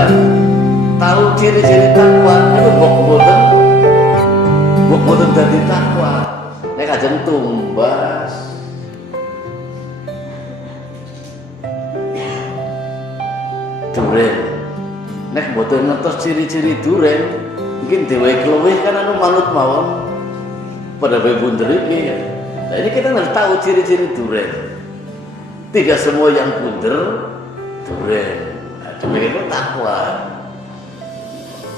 lah tahu ciri-ciri takwa niku mbok mboten dadi takwa nek kajeng tumbas duren nek mboten ngertos ciri-ciri duren mungkin dhewe kluwih kan anu manut mawon pada bebunder iki ya. Nah, ini kita harus tahu ciri-ciri duren. Tidak semua yang bunder duren. Nah, demikian takwa.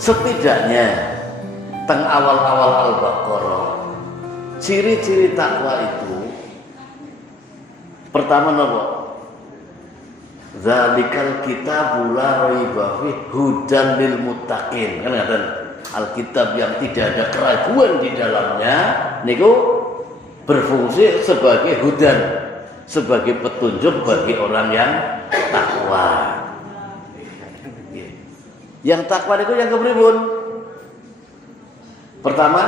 Setidaknya teng awal-awal Al-Baqarah ciri-ciri takwa itu pertama napa? Zalikal kitabul la raiba fihi hudan lil muttaqin. Kan ngaten. Alkitab yang tidak ada keraguan di dalamnya niku berfungsi sebagai hudan, sebagai petunjuk bagi orang yang takwa. Yang takwa niku yang kepripun? Pertama,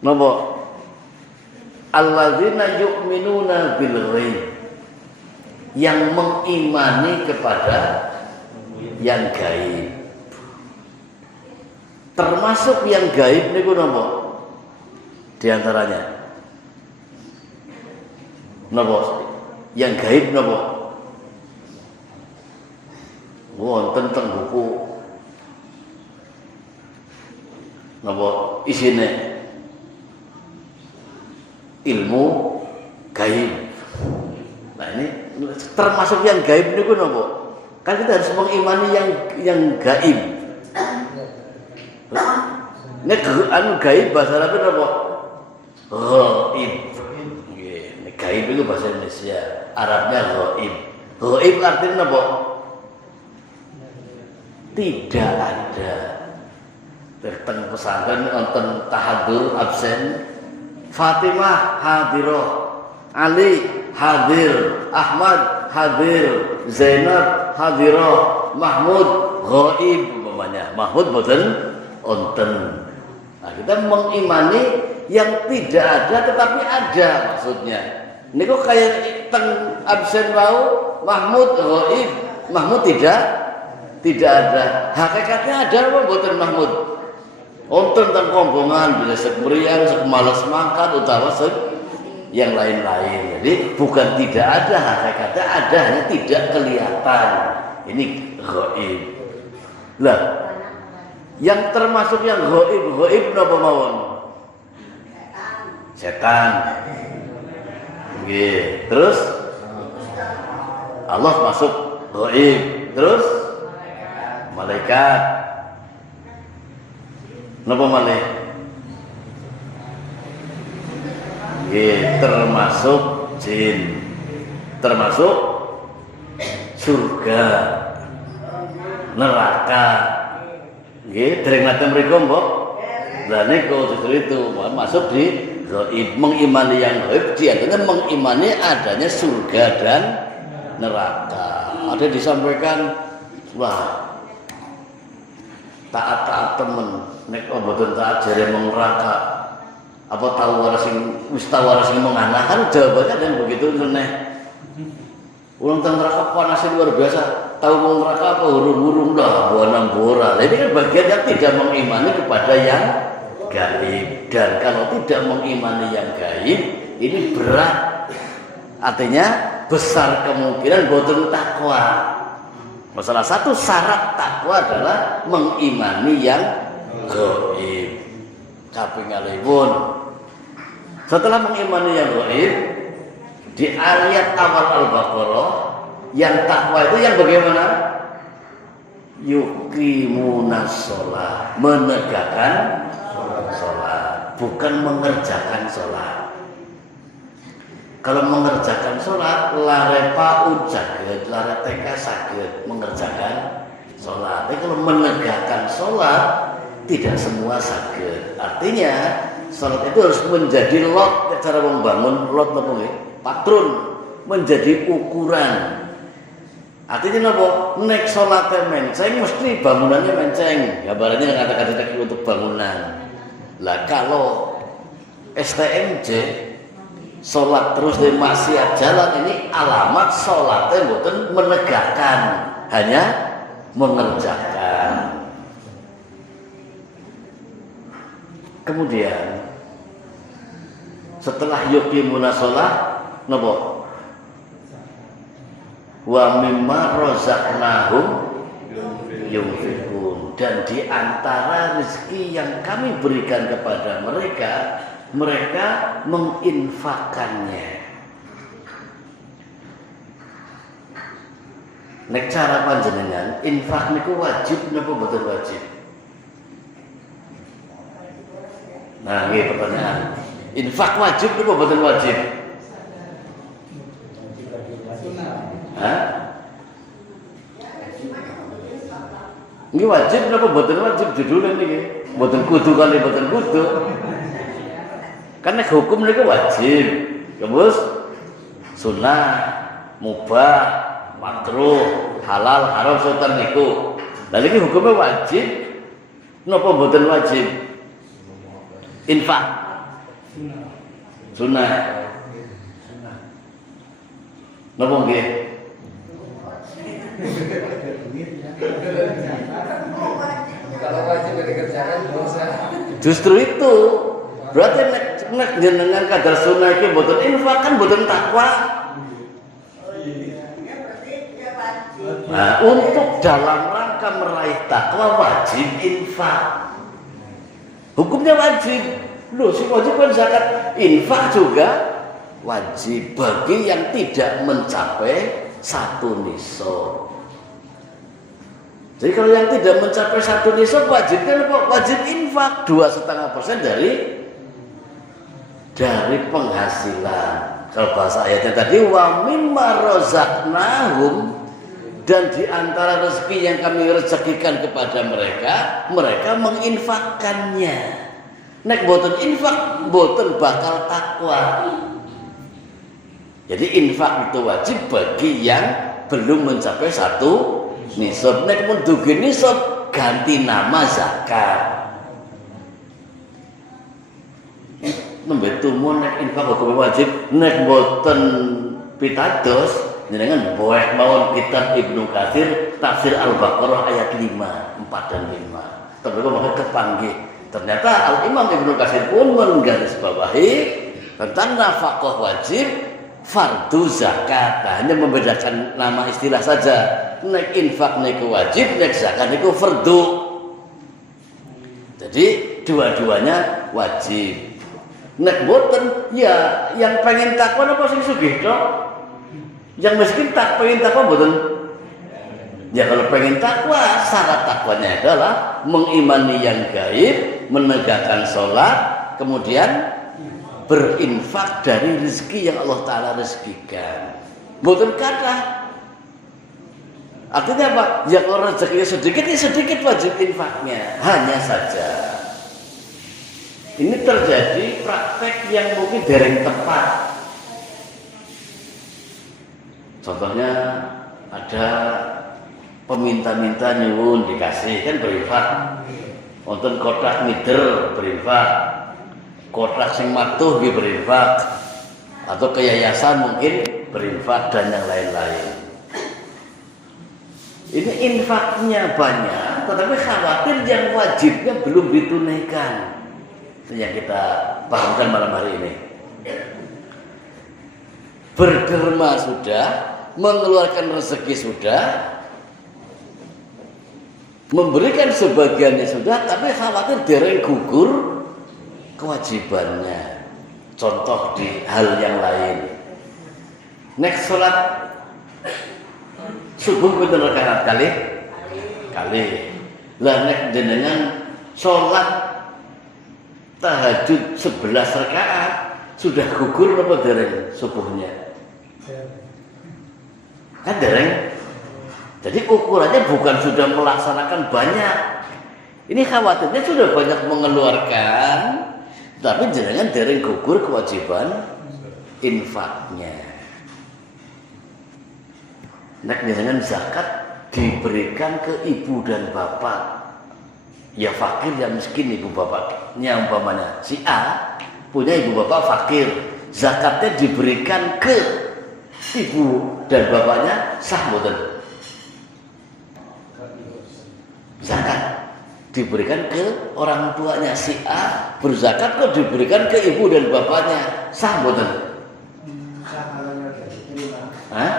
napa? Alladzina yu'minuna bil ghaib. Yang mengimani kepada yang gaib. Termasuk yang gaib niku napa? Di antaranya napa? Yang gaib napa? Wonten teng buku napa isine? Ilmu gaib. Nah ini termasuk yang gaib niku napa? Kan kita harus mengimani yang gaib. Nek anu gaib bahasa Arab apa? Ghaib. Nggih, nek gaib itu bahasa Indonesia, Arabnya ghaib. Ghaib artinya apa? Tidak ada. Teng pesantren wonten tahadur absen. Fatimah hadirah, Ali hadir, Ahmad hadir, Zainab hadirah, Mahmud ghaib umpamanya. Mahmud boten onten. Nah, kita mengimani yang tidak ada tetapi ada maksudnya. Niku kayak teng absen wau Mahmud ghaib, Mahmud tidak ada. Hakikatnya ada apa mboten Mahmud? Onten teng kombongan bila sekmerian, sekmales mangkat utawa yang lain-lain. Jadi bukan tidak ada, hakikatnya ada hanya tidak kelihatan. Ini ghaib. Lah yang termasuk yang ghaib napa mawon? Setan. Nggih. Terus Allah masuk ghaib. Terus malaikat. Napa malih? Nggih, termasuk jin. Termasuk surga, neraka. Nggih, dereng nate mriku, Mbok. Lah niku justru itu masuk di ghaib, mengimani yang ghaib, artinya mengimani adanya surga dan neraka. Ada disampaikan, wah, taat temen, nek mboten taat jare mung neraka. Apa tahu waras sing wis tahu waras sing menganakan jawabannya dan begitu neh. Ulang teng neraka panasnya luar biasa. Tahu mau neraka apa hurung-hurung dah, buanam bora. Ini kan bagian yang tidak mengimani kepada yang gaib. Dan kalau tidak mengimani yang gaib, ini berat. Artinya besar kemungkinan boten takwa. Salah satu syarat takwa adalah mengimani yang gaib. Kapingalipun. Setelah mengimani yang gaib, di ayat awal Al-Baqarah yang takwa itu yang bagaimana? Yuqimunas shalah, menegakkan sholat, bukan mengerjakan sholat. Kalau mengerjakan sholat, lare paud saged, lare TK saged mengerjakan sholat. Tapi kalau menegakkan sholat, tidak semua saged. Artinya sholat itu harus menjadi lot, cara membangun lot apa nggih? Patron, menjadi ukuran. Artinya apa? Nek sholatnya menceng, mesti bangunannya menceng. Gambarannya kata-kata untuk bangunan. Lah kalau STMJ sholat terus di maksiat jalan, ini alamat sholatnya bukan menegakkan, hanya mengerjakan. Kemudian setelah yuqimuna sholat napa? Wa mimma razaqnahum yunfiqun, dan di antara rezeki yang kami berikan kepada mereka, mereka menginfakkannya. Nek cara panjenengan infak niku wajib napa boten wajib? Nah, ini pertanyaan. Infak wajib napa boten wajib? Hah? Ini wajib napa boten wajib judulnya niki? Boten kudu kali boten kudu. Karena hukum niku wajib, terus sunnah, mubah, makruh, halal, haram sultan niku. Lah iki hukumnya wajib napa boten wajib? Infak sunnah. Napa nggih? Kalau wajib dikerjakan dosa. Justru itu. Berarti nek jenengan kadar sunnah iki mboten infak kan mboten takwa. Nah, untuk dalam rangka meraih takwa wajib infak. Hukumnya wajib. Loh, si wajib kan zakat, infak juga wajib bagi yang tidak mencapai 1 nisab. Jadi kalau yang tidak mencapai 1 nisab wajibnya apa? Wajib infak 2,5% dari penghasilan. Kalau bahasa ayatnya tadi wa mimma razaqnahum, dan di antara rezeki yang kami rezekikan kepada mereka, mereka menginfakkannya. Nek boten infak, boten bakal takwa. Jadi infak itu wajib bagi yang belum mencapai 1 nisab. Nek mun dugi nisab ganti nama zakat. Nembe tumun nek infak hukum wajib, nek boten pitados jenengan boleh mawon kitab Ibnu Katsir tafsir Al-Baqarah ayat 5, 4 dan 5. Terus maka kepanggih. Ternyata Al-Imam Ibnu Katsir pun menggarisbawahi tentang nafkah wajib fardu zakat. Hanya membedakan nama istilah saja. Nek infak niku wajib, nek zakat niku fardu. Jadi dua-duanya wajib. Nek boten ya yang pengen takwa apa sing sugih tok? Yang miskin tak pengen takwa boten? Ya kalau pengen takwa, syarat takwanya adalah mengimani yang gaib, menegakkan sholat, kemudian berinfak dari rezeki yang Allah Ta'ala rezekikan. Boten kata. Artinya apa? Ya kalau rezekinya sedikit, ya sedikit wajib infaknya. Hanya saja ini terjadi praktek yang mungkin dereng tepat. Contohnya ada peminta-minta nyuwun dikasih kan berinfak. Wonten kotak mider berinfak. Kotak sing matuh nggih berinfak. Atau ke yayasan mungkin berinfak dan yang lain-lain. Ini infaknya banyak, tetapi khawatir yang wajibnya belum ditunaikan. Itu yang kita pahamkan malam hari ini. Berderma sudah, mengeluarkan rezeki sudah, memberikan sebagiannya sudah, tapi khawatir dereng gugur kewajibannya. Contoh di hal yang lain. Nek sholat subuh pinten rakaat kali? Lah nek jenengan sholat tahajud 11 rakaat sudah gugur apa dereng subuhnya? Kan dereng. Jadi ukurannya bukan sudah melaksanakan banyak. Ini khawatirnya sudah banyak mengeluarkan, tapi jenengan dereng gugur kewajiban infaknya. Nek jenengan zakat diberikan ke ibu dan bapak. Ya fakir ya miskin ibu bapaknya umpamanya. Si A punya ibu bapak fakir, zakatnya diberikan ke ibu dan bapaknya sah mboten? Zakat diberikan ke orang tuanya si A berzakat kok diberikan ke ibu dan bapaknya sah mboten? Hah?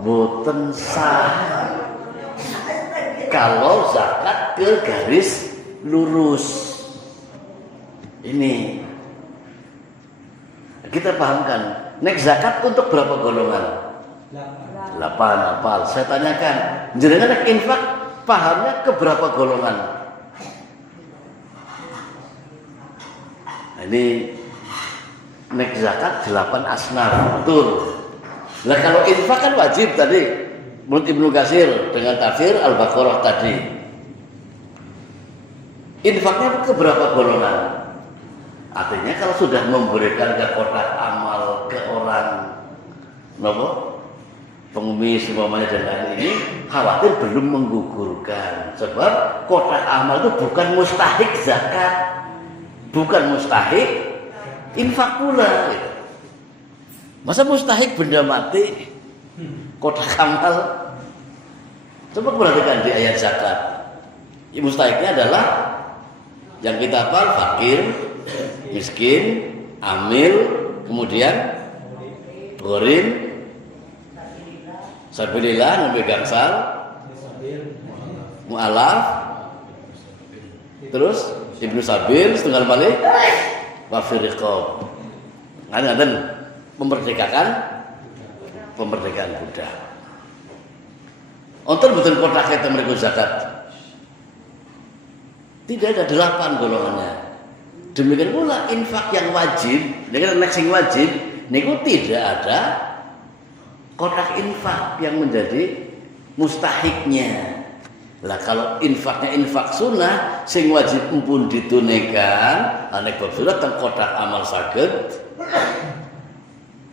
Mboten sah kalau zakat ke garis lurus. Ini kita pahamkan. Nek zakat untuk berapa golongan? 8 apal. Saya tanyakan, jenengan nek infak pahamnya ke berapa golongan? Nah, ini nek zakat 8 asnaf, betul. Lah kalau infak kan wajib tadi menurut Ibnu Katsir dengan tafsir Al-Baqarah tadi. Infaknya ke berapa golongan? Artinya kalau sudah memberikan ke kotak amal ke orang pengemis umpamanya dan lain ini, khawatir belum menggugurkan. Sebab kotak amal itu bukan mustahik zakat, bukan mustahik infak pula. Gitu. Masa mustahik benda mati kotak amal? Coba perhatikan di ayat zakat. Mustahiknya adalah yang kita hafal fakir, miskin, amil, kemudian ghorim, sabilillah, nabi gangsal, mu'alaf, terus ibnu sabil, setengah balik, wafiriqob. Ngaten pemerdekakan budak. Onten betul kotak kita mereka zakat. Tidak ada 8 golongannya. Demikian pula infak yang wajib, dengan nek sing wajib niku tidak ada kotak infak yang menjadi mustahiknya. Lah kalau infaknya infak sunnah sing wajib pun ditunaikan, nek bab sunnah teng kotak amal saged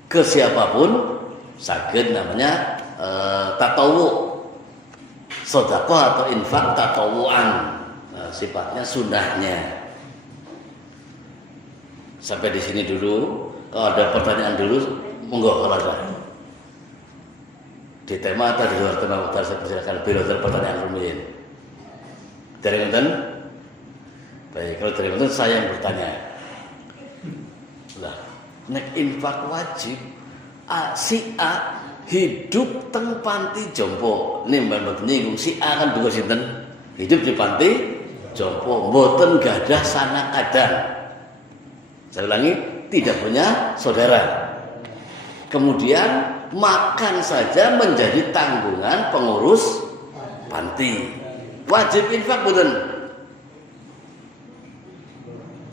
ke siapapun saged, namanya tatawu, sedekah atau infak tatawuan. Sifatnya sunnahnya. Sampai di sini dulu. Kalau ada pertanyaan dulu, monggo kalau ada. Di tema atau di luar tema, saya persilakan beliau pertanyaan rumiyin. Dari nonton? Baik, kalau dari nonton saya yang bertanya. Lah, nek infak wajib, si A hidup teng panti jompo. Nih mbak nyinggung si A kan juga sinten hidup di panti jompo, mboten gadah sanak kadan. Saya ulangi, tidak punya saudara. Kemudian makan saja menjadi tanggungan pengurus panti. Wajib infak mboten?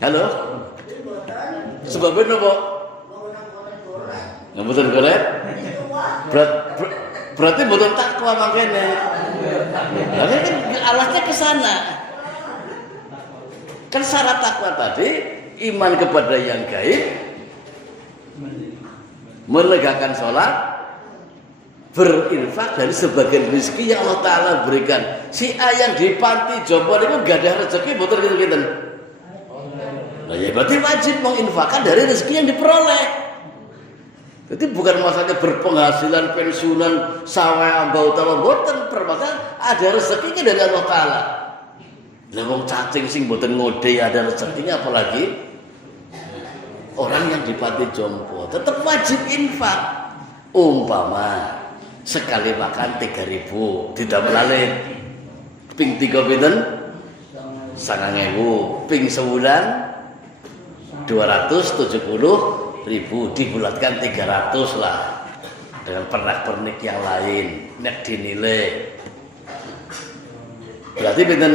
Halo? Sebabnya napa? Mboten golek? Berarti mboten takwa mangkene. Lah kan alahnya ke sana. Kan syarat takwa tadi iman kepada yang gaib, menegakkan sholat, berinfak dari sebagian rezeki yang Allah Ta'ala berikan. Si A yang di panti jompo itu gak ada rezeki, betul gitu. Nah ya berarti wajib menginfakkan dari rezeki yang diperoleh. Jadi bukan masalahnya berpenghasilan, pensiunan, sawah, ambau, tawa, boten. Permasalahan ada rezekinya dari Allah Ta'ala. Lah wong cacing sing mboten ngode ada rezekinya, apalagi orang yang di panti jompo tetap wajib infak. Umpama sekali makan 3.000 tidak melalui ping 3 pinten 9.000, ping sebulan 270.000, dibulatkan 300 lah dengan pernak-pernik yang lain nek dinilai berarti pinten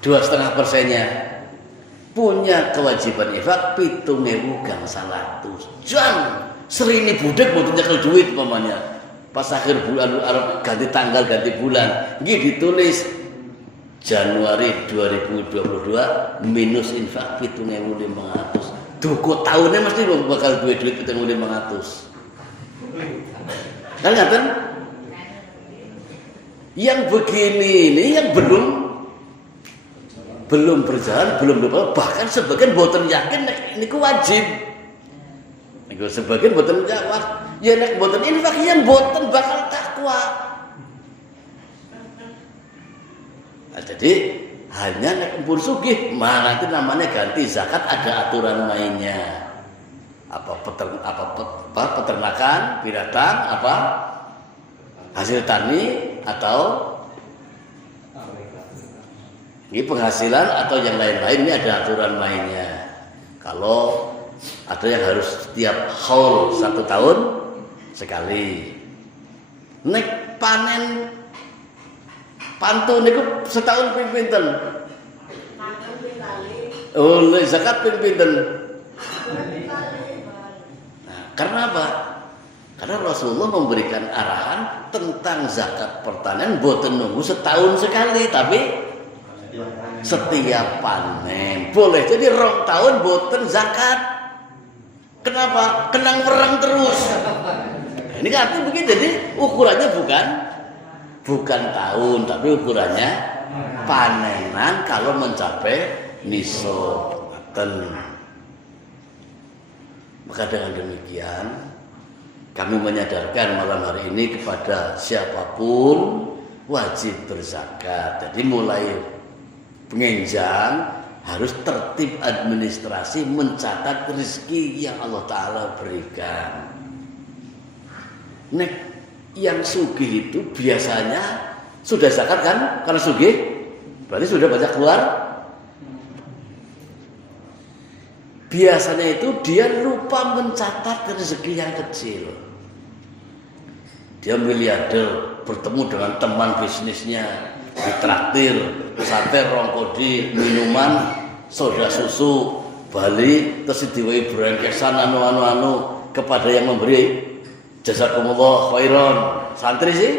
2,5%-nya punya kewajiban infak 7.000 gangsal 100. Jan serini budak mboten nyekel duit umpamanya. Pas akhir bulan arep ganti tanggal ganti bulan, nggih ditulis Januari 2022 minus infak 7.500. Duku tahunnya mesti bakal duit 7.500. Kan ngaten? Yang begini ini yang belum belum berjalan, belum berapa, bahkan sebagian boten yakin niku wajib. Niku sebagian boten jawab, ya nek boten infak yen boten bakal takwa. Nah, jadi hanya nek pun sugih, nanti namanya ganti zakat ada aturan mainnya. Peternakan, binatang, hasil tani atau ini penghasilan atau yang lain-lain, ini ada aturan mainnya. Kalau ada yang harus setiap haul 1 tahun sekali. Nek panen pantun niku setahun ping pinten? Oh, zakat ping pinten? Nah, karena apa? Karena Rasulullah memberikan arahan tentang zakat pertanian boten nunggu setahun sekali, tapi setiap panen boleh jadi 2 tahun boten zakat. Kenapa? Kenang merang terus. Nah, ini kan artinya begini, jadi ukurannya bukan tahun, tapi ukurannya panenan kalau mencapai nisab. Maka dengan demikian kami menyadarkan malam hari ini kepada siapapun wajib berzakat. Jadi mulai pengenjang harus tertib administrasi mencatat rezeki yang Allah Ta'ala berikan. Nek yang sugih itu biasanya sudah zakat kan? Karena sugih berarti sudah banyak keluar. Biasanya itu dia lupa mencatat rezeki yang kecil. Dia miliarder bertemu dengan teman bisnisnya, ditraktir sate rongkodi, minuman, soda susu, balik terus diwai brengkesan anu kepada yang memberi jazakumullah khairan, santri sih.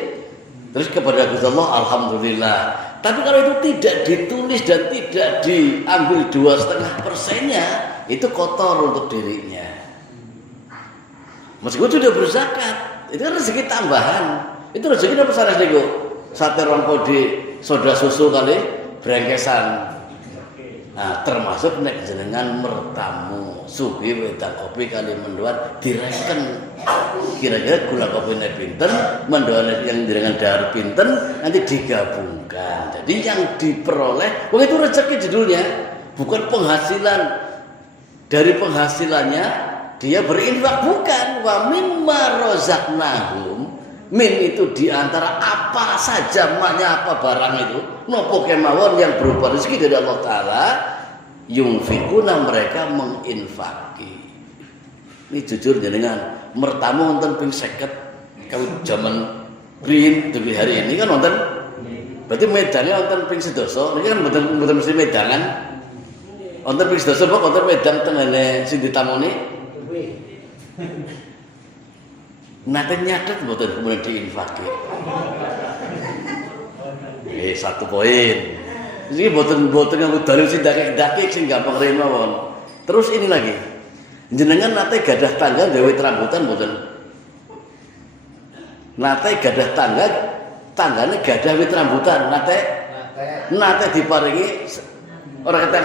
Terus kepada Gusti Allah alhamdulillah. Tapi kalau itu tidak ditulis dan tidak diambil 2,5%-nya, itu kotor untuk dirinya. Meskipun sudah berzakat, itu kan rezeki tambahan. Itu rezeki apa sanes niku? Sate rongkodi, soda susu kali brengkesan. Nah, termasuk nek jenengan mertamu sugih wedang kopi kali mendoan direken. Kira-kira gula kopine pinten, mendoan yang jenengan dahar pinten, nanti digabungkan. Jadi yang diperoleh, itu rezeki judulnya, bukan penghasilan. Dari penghasilannya dia berinfak, bukan. Wa mimma razaqnahum, min itu diantara apa saja, maknya apa barang itu, nopo kemawon yang berupa rezeki dari Allah Ta'ala, yunfikuna mereka menginfaki. Ini jujur jenengan mertamu wonten ping 50 kalau zaman riyin demi hari ini kan wonten, berarti medangnya wonten ping sedoso, ini kan mboten mesti medangan. Wonten ping sedoso kok wonten medang tengene sing ditamoni. Nate nyatet mboten kemudian diinfaki. Satu poin. Iki mboten nganggo dalil sing dakik sing gampang rene mawon. Terus ini lagi. Jenengan nate gadah tangga gawe rambutan mboten? Nate gadah tanggane gadah wit rambutan, nate diparingi ora ketek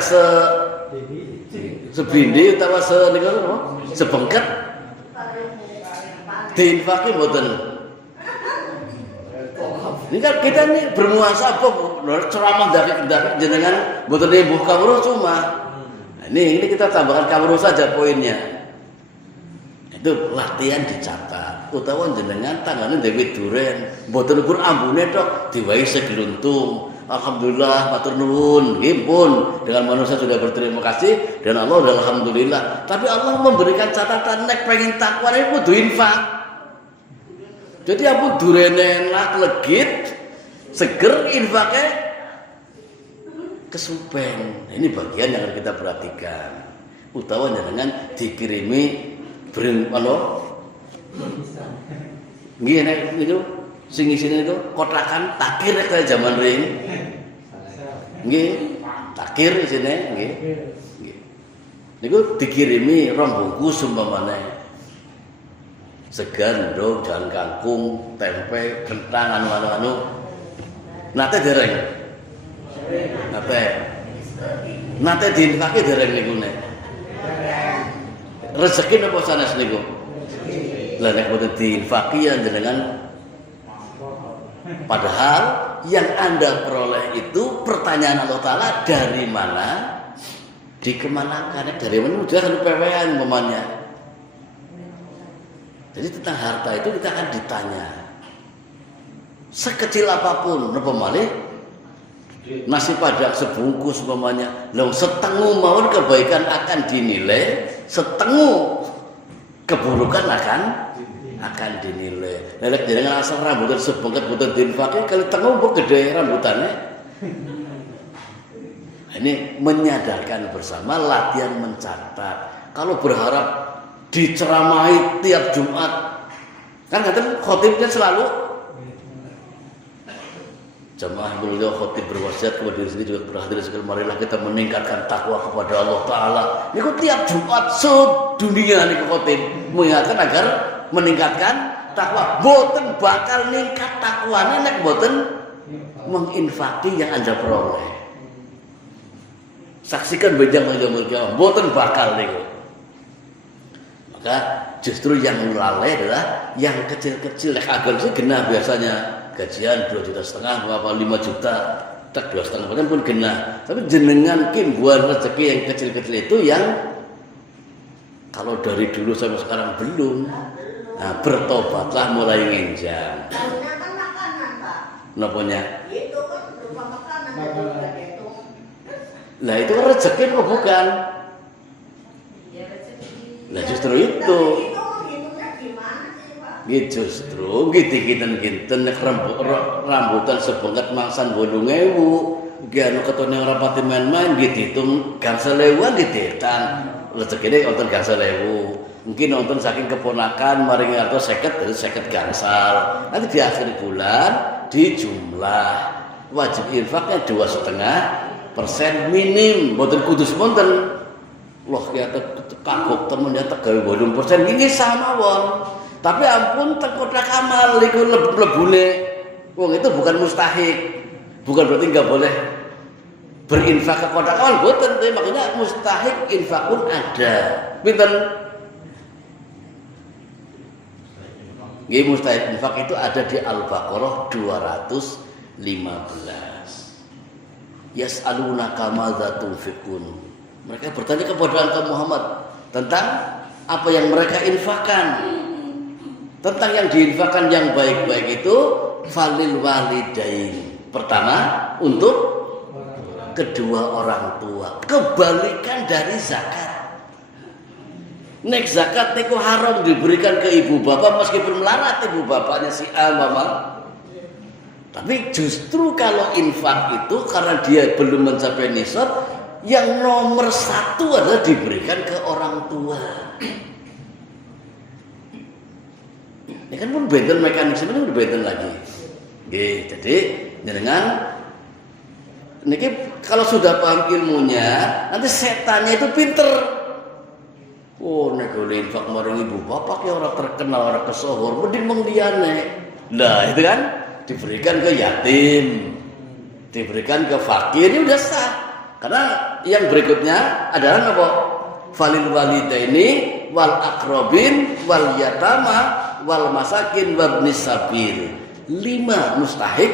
sebindi utawa sebengket diinfaki mboten. Ini kan kita ini bermuasabah ceramah dari jenengan mboten ibu kawruh cuma. Nah, ini kita tambahkan kawruh saja poinnya. Itu latihan dicatat. Utawa jenengan tanggane dewe duren, mboten ukur ambune tok diwahi segeluntung. Alhamdulillah matur nuwun, nggih pun dengan manusia sudah berterima kasih dan Allah sudah alhamdulillah. Tapi Allah memberikan catatan nek pengen takwa niku kudu infak. Jadi aku durene enak legit, seger infaknya kesupen. Ini bagian yang harus kita perhatikan. Utawa jenengan dikirimi nggih nek niku sing isine itu kotakan takir kayak zaman ring. Nggih, takir isine nggih. Nggih. Niku dikirimi 2 bungkus umpamane. Segandung, jalan kangkung, tempe, kentang anu. Nate dereng. Nate. Nate diinfaki dereng niku nek. Rezeki napa sanes niku? Lah nek boten diinfaki ya jenengan. Padahal yang Anda peroleh itu pertanyaan Allah Ta'ala dari mana? Dikemanakan? Dari mana? Udah kan pewean umpamanya. Jadi tentang harta itu kita akan ditanya. Sekecil apapun, napa malih? Nasi padang sebungkus umpamanya. Lah setengah mawon kebaikan akan dinilai, setengah keburukan akan dinilai. Nek jenengan asal rambutan sebengket boten diinfaki kali tengah mbok gede rambutannya. Ini menyadarkan bersama, latihan mencatat. Kalau berharap diceramahi tiap Jumat, kan kadang khotibnya selalu jamaah mulia khotib berwasiat kepada diri sendiri juga berhadir sekali, marilah kita meningkatkan takwa kepada Allah Ta'ala. Ini kok tiap Jumat sedunia nih khotib mengingatkan agar meningkatkan takwa. Boten bakal ningkat takwane nek boten menginfaki yang Anda peroleh. Saksikan bejang yaumul qiyamah, boten bakal niku. Maka justru yang lalai adalah yang kecil-kecil. Nek ageng sih genah biasanya gajian 2,5 juta apa 5 juta, tak 2,5 pun genah. Tapi jenengan kimbuan rezeki yang kecil-kecil itu yang kalau dari dulu sampai sekarang belum. Nah, bertobatlah mulai ngenjang. Kan makanan, Pak. Napanya? Itu kan berupa makanan itu. Lah itu rezeki apa bukan? Iya, rezeki. Lah justru itu. Itu menghitungnya gimana sih, Pak? Gitu justru gitu-gitu nek rambutan sebengket mangsan 8.000. Ki anu ketone ora pati main-main gitu hitung gangsal ewan ditetang. Rezekine wonten gangsal ewu. Mungkin nonton saking keponakan maring atau 50 dari 50 gangsal. Nanti di akhir bulan dijumlah wajib infaknya 2,5% minim. Mboten kudus wonten. Loh ya kagok temen ya tegawe 8% ini sama wong. Tapi ampun kotak amal iku lebune. Wong itu bukan mustahik. Bukan berarti enggak boleh berinfak ke kotak amal, mboten. Makanya mustahik infak pun ada. Pinten? Nggih mustahil infak itu ada di Al-Baqarah 215. Yas'alunaka madza tunfiqun. Mereka bertanya kepada Engkau Muhammad tentang apa yang mereka infakkan. Tentang yang diinfakkan yang baik-baik itu falil walidain. Pertama untuk kedua orang tua. Kebalikan dari zakat. Nek zakat niku haram diberikan ke ibu bapak meskipun melarat ibu bapaknya si A mama. Tapi justru kalau infak itu karena dia belum mencapai nisab, yang nomor 1 adalah diberikan ke orang tua. Ini kan pun benten mekanisme ini udah benten lagi. Oke, jadi dengan niki kalau sudah paham ilmunya, nanti setannya itu pinter. Oh, nek oleh infak maring ibu bapak ya orang terkenal, orang kesohor, mending mong liyane. Nah, itu kan diberikan ke yatim, diberikan ke fakir, ini udah sah. Karena yang berikutnya adalah apa? Falil walidaini wal akrobin wal yatama wal masakin wabnis sabil. 5 mustahik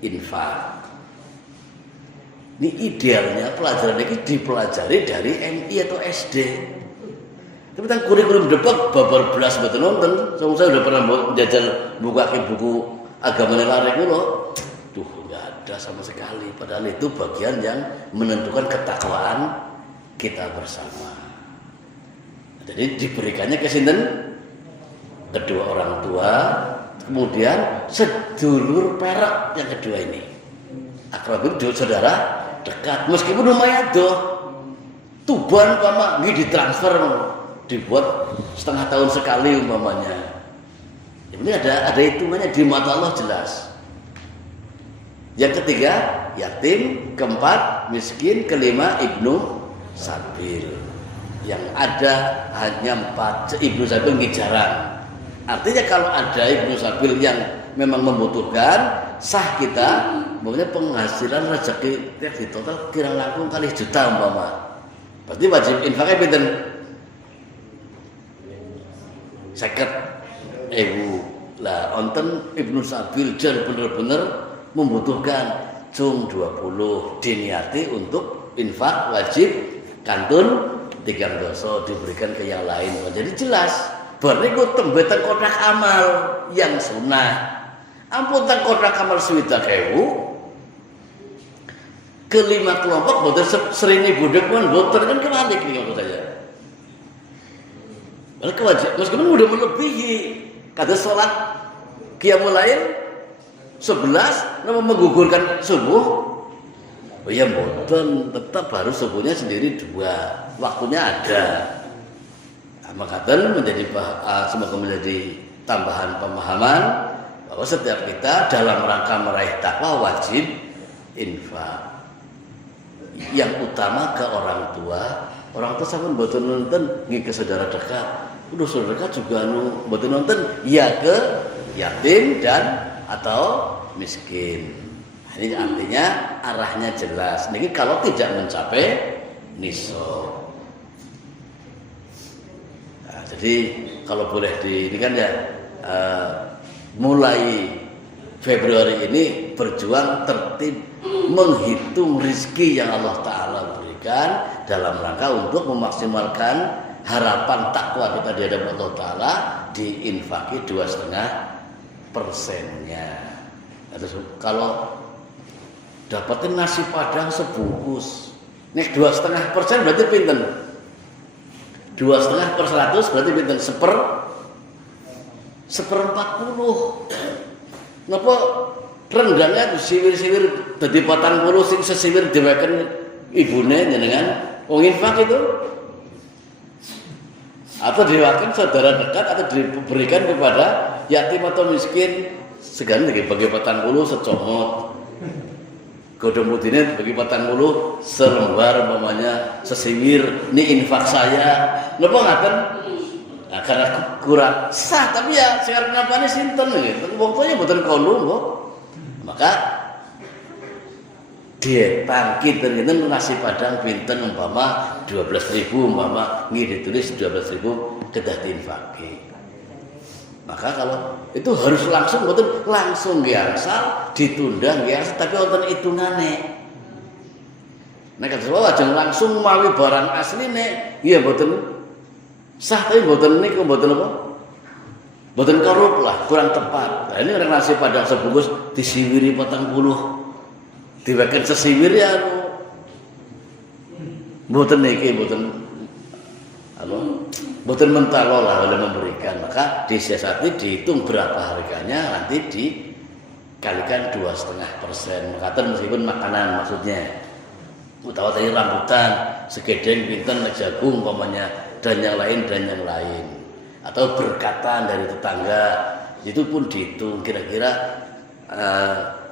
infak. Ini idealnya pelajaran ini dipelajari dari MI atau SD. Tapi tentang kurikulum depak babar belas betul nonton. Saya udah pernah jajal buka buku agama lari itu loh. Duh, nggak ada sama sekali. Padahal itu bagian yang menentukan ketakwaan kita bersama. Jadi diberikannya ke sinten? Kedua orang tua, kemudian sedulur perak yang kedua ini. Akrabin saudara dekat, meskipun lumayan doh. Tuban umpama ini ditransfer dibuat setengah tahun sekali umpamanya. Ini ada hitungannya di mata Allah jelas. Yang ketiga yatim, keempat miskin, kelima ibnu sabil. Yang ada hanya 4 ibnu sabil jarang. Artinya kalau ada ibnu sabil yang memang membutuhkan, sah kita Maksudnya penghasilan rezeki tiap di total kira langkung kali juta umpama. Berarti wajib infaknya pinten? 50.000. Lah onten Ibnu Sabil jan bener-bener membutuhkan cung 20 diniati untuk infak wajib kantun 3 dosa diberikan ke yang lain. Jadi jelas bariku tembetan kotak amal yang sunnah. Ampun tak kotak amal 70.000 ke 5 kelompok boten serini budek pun boten kan kebalik nih maksud saya. Kewajiban meskipun udah melebihi kata sholat qiyamul lail 11 nama menggugurkan subuh. Oh ya boten tetap harus subuhnya sendiri 2 waktunya ada. Maka semoga menjadi tambahan pemahaman bahwa setiap kita dalam rangka meraih takwa wajib infak. Yang utama ke orang tua sampun mboten nonton nggih ke saudara dekat. Udah saudara dekat juga mboten nonton ya ke yatim dan atau miskin. Ini artinya arahnya jelas. Ini kalau tidak mencapai nisab. Nah, jadi kalau boleh ini kan ya mulai Februari ini berjuang tertib menghitung rezeki yang Allah Ta'ala berikan dalam rangka untuk memaksimalkan harapan takwa kita di hadapan Allah Ta'ala diinfaki 2,5%-nya. Kalau dapatin nasi padang sebungkus, nek 2,5% berarti pinten? 2,5 per 100 berarti pinten? Seperempat puluh. Napa rendangnya siwir-siwir dadi 40 sing sesiwir dhewekan ibune jenengan wong infak itu? Atau diwakil saudara dekat atau diberikan kepada yatim atau miskin segala bagi 40 secomot. Godhong putihnya bagi 40 selembar umpamanya sesiwir ini infak saya. Napa ngaten? Nah, karena kurang sah tapi ya sekarang napane sinten gitu. Wong tuanya mboten kono kok. Maka dia tangkit ternyata nasi padang pinten umpama 12.000 umpama nggih ditulis 12.000 kedah diinfaki. Maka kalau itu harus langsung mboten langsung gangsal ditunda gangsal tapi wonten hitungane. Nek kata ajeng langsung mawi barang asline iya mboten sah tapi mboten niku mboten apa? Mboten korup lah, kurang tepat. Nah, ini orang nasi padang sebungkus disiwiri 40. Dibagian sesiwir ya mboten niki mboten mboten mentalo lah oleh memberikan. Maka disiasati dihitung berapa harganya nanti dikalikan 2,5%. Makaten meskipun makanan maksudnya. Utawa tadi rambutan, segedeng pinten jagung umpamanya dan yang lain atau berkatan dari tetangga itu pun dihitung kira-kira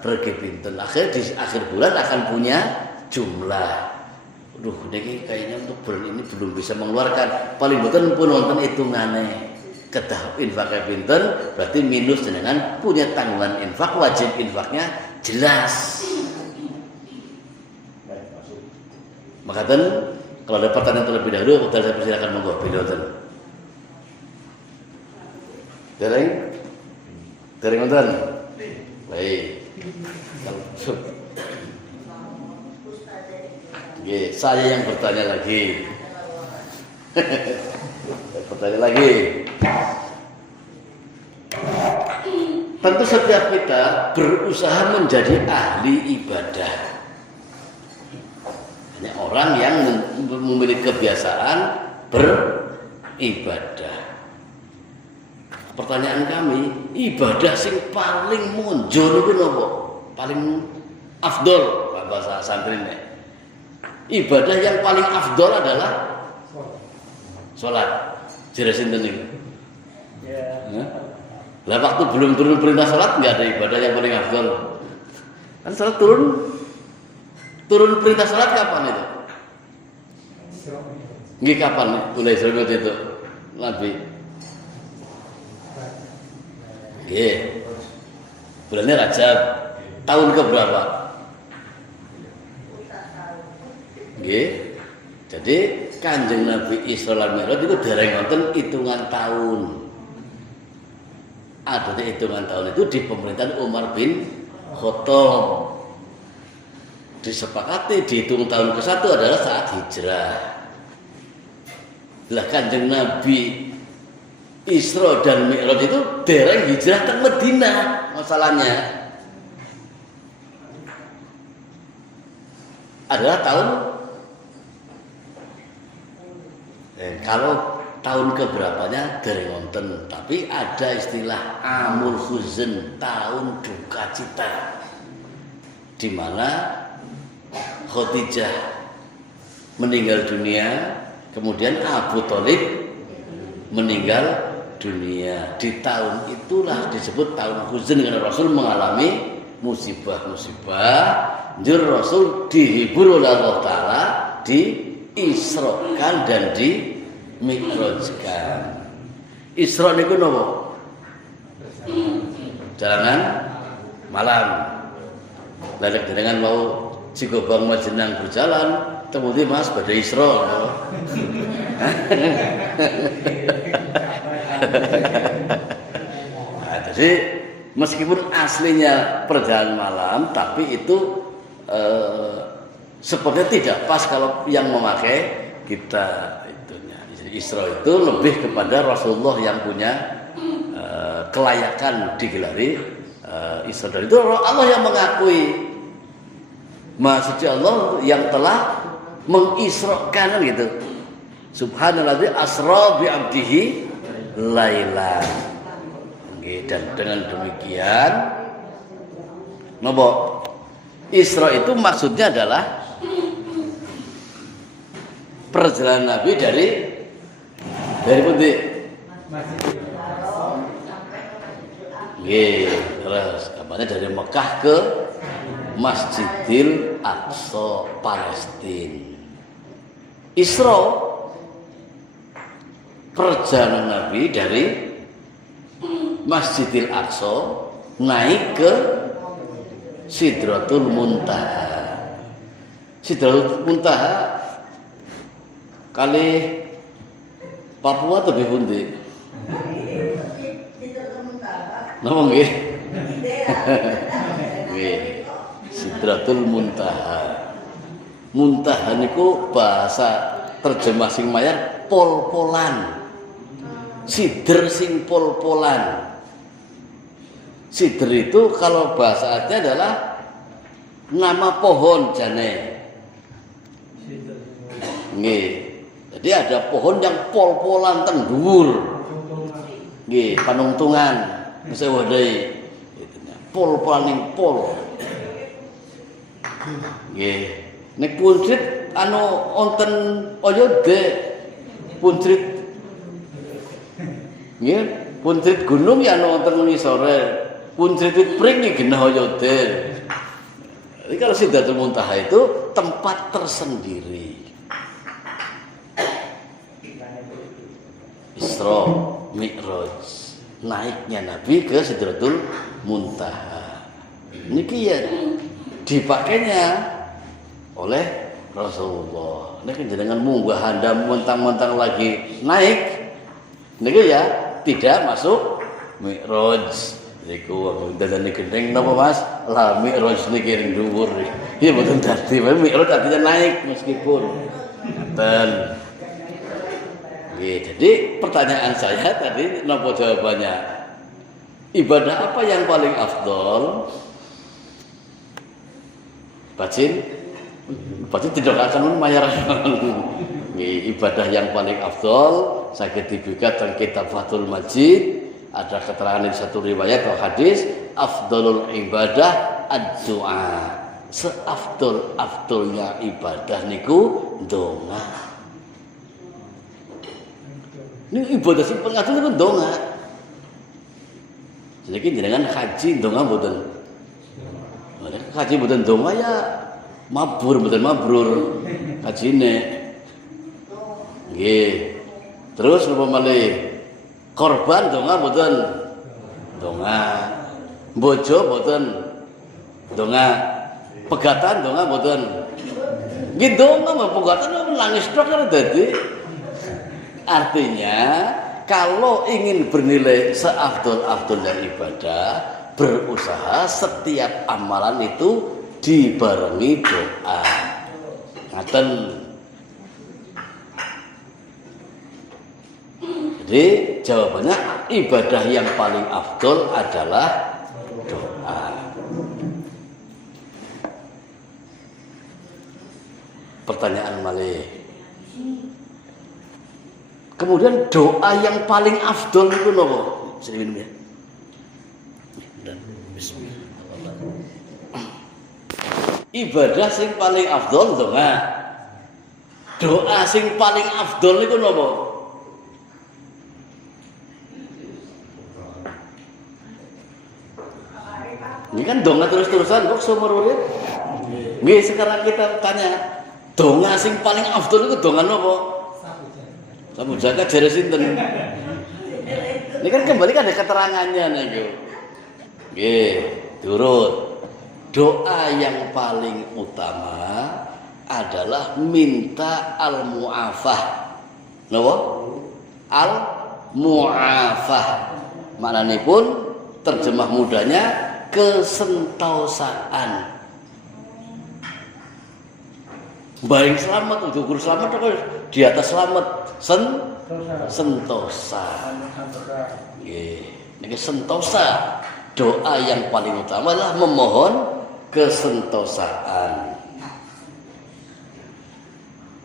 pergi pinten. Akhirnya di akhir bulan akan punya jumlah. Duh, ini kayaknya untuk bulan ini belum bisa mengeluarkan. Paling boten pun wonten hitungane. Kedah infaknya pinten berarti minus dengan punya tanggungan infak, wajib infaknya jelas. Maka kalau ada pertanyaan terlebih dahulu, saya persilakan monggo piloten. Dereng wonten. Baik. Oke, saya yang bertanya lagi. Bertanya lagi. Tentu setiap kita berusaha menjadi ahli ibadah. Hanya orang yang memiliki kebiasaan beribadah. Pertanyaan kami, ibadah sing paling munjul itu apa? Paling afdol bahasa santri ini. Ibadah yang paling afdol adalah sholat. Jelasin tadi. Lah waktu belum turun perintah sholat nggak ada ibadah yang paling afdol. Kan sholat turun perintah sholat kapan itu? Nggih kapan mulai Isra itu? Nabi. Nggih. Bulannya Rajab. Tahun ke berapa? Nggih. Jadi Kanjeng Nabi Isra lan Mi'raj itu dereng wonten hitungan tahun. Ada hitungan tahun itu di pemerintahan Umar bin Khattab. Disepakati dihitung tahun ke-1 adalah saat hijrah. Lah Kanjeng Nabi Isra dan Mi'raj itu dereng hijrah ke Madinah masalahnya. Adalah tahun kalau tahun keberapanya dereng wonten, tapi ada istilah Amul Huzn, tahun duka cita, di mana Khadijah meninggal dunia, kemudian Abu Thalib meninggal dunia. Di tahun itulah disebut tahun Huzn karena Rasul mengalami musibah-musibah. Jur Rasul dihibur oleh Allah Ta'ala, diisrokan dan dimi'rajkan. Isra niku napa? Jalanan malam. Lalek dengan mau Cigobang Majenang berjalan, temudi Mas badhe Isra. Nah, jadi meskipun aslinya perjalanan malam, tapi itu sepertinya tidak pas kalau yang memakai kita itunya. Jadi Isra itu lebih kepada Rasulullah yang punya kelayakan digelari Isra, dan itu Allah yang mengakui. Maha suci Allah yang telah mengisrokan gitu. Subhanalladzi asra bi 'abdihi lailan. Dan dengan demikian napa? Isra itu maksudnya adalah perjalanan Nabi dari pundi? Nggih, terus kabarnya dari Mekah ke Masjidil Aqsa Palestina. Isra perjalanan Nabi dari Masjidil Aqsa naik ke Sidratul Muntaha. Sidratul Muntaha kali Papua lebih pundi? Napa nggih? Nggih. Sidratul Muntaha. Muntaha niku bahasa terjemah sing mayar pol-polan. Sidr sing pol-polan. Sidr itu kalau bahasa Aceh adalah nama pohon jane. Nggih. Jadi ada pohon yang pol-polan teng dhuwur. Nggih, panungtungan. Wis wadai. Pol-polan ning pol. Nggih. Nek puncrit anu wonten oyode puncrit. Nggih, puncrit gunung ya anu wonten ngisore. Puncrit pring iki genah oyode. Jadi kalau Sidratul Muntaha itu tempat tersendiri. Isra Mi'raj, naiknya Nabi ke Sidratul Muntaha. Niki ya dipakainya oleh Rasulullah. Niki jenengan munggah Anda mentang-mentang lagi naik, niki ya tidak masuk Mi'raj. Niku dadane gendeng napa Mas? Lah Mi'raj niki ring dhuwur. Ya mboten dadi, Mi'raj artinya naik meskipun. Dan jadi pertanyaan saya tadi napa jawabannya? Ibadah apa yang paling afdol? Bacin tidak akan mayar. Ibadah yang paling afdol saged dibuka teng kitab Fathul Majid. Ada keterangan di satu riwayat atau hadis, afdalul ibadah ad-du'a. Seafdol-afdolnya ibadah niku donga. Ini ibadah sing paling afdol niku donga. Jadi jenengan haji donga mboten. Haji mboten donga ya mabur mboten mabrur hajine. Nggih. Terus napa malih? Korban donga mboten? Donga. Bojo mboten? Donga. Pegatan donga mboten? Gitu nggak pegatan nangis tok kan dadi. Artinya kalau ingin bernilai seafdol-afdolnya ibadah, berusaha setiap amalan itu dibarengi doa. Ngaten. Jadi jawabannya ibadah yang paling afdol adalah doa. Pertanyaan malih. Kemudian doa yang paling afdol itu nopo? Saya minum ya. Dan bismillah. Ibadah sing paling afdol doa. Doa sing paling afdol itu nopo? Ini kan donga terus-terusan kok seumur urip. Nggih, sekarang kita tanya, donga sing paling afdol itu donga nopo? Sabu jaga jare sinten? Ini kan kembali kan ada keterangannya niku. Nggih, turut. Doa yang paling utama adalah minta al-mu'afah. Napa? Al-mu'afah. Maknanipun terjemah mudahnya kesentosaan. Baring selamat, ukur selamat di atas selamat. Sentosa. Ini sentosa. Doa yang paling utama adalah memohon kesentosaan.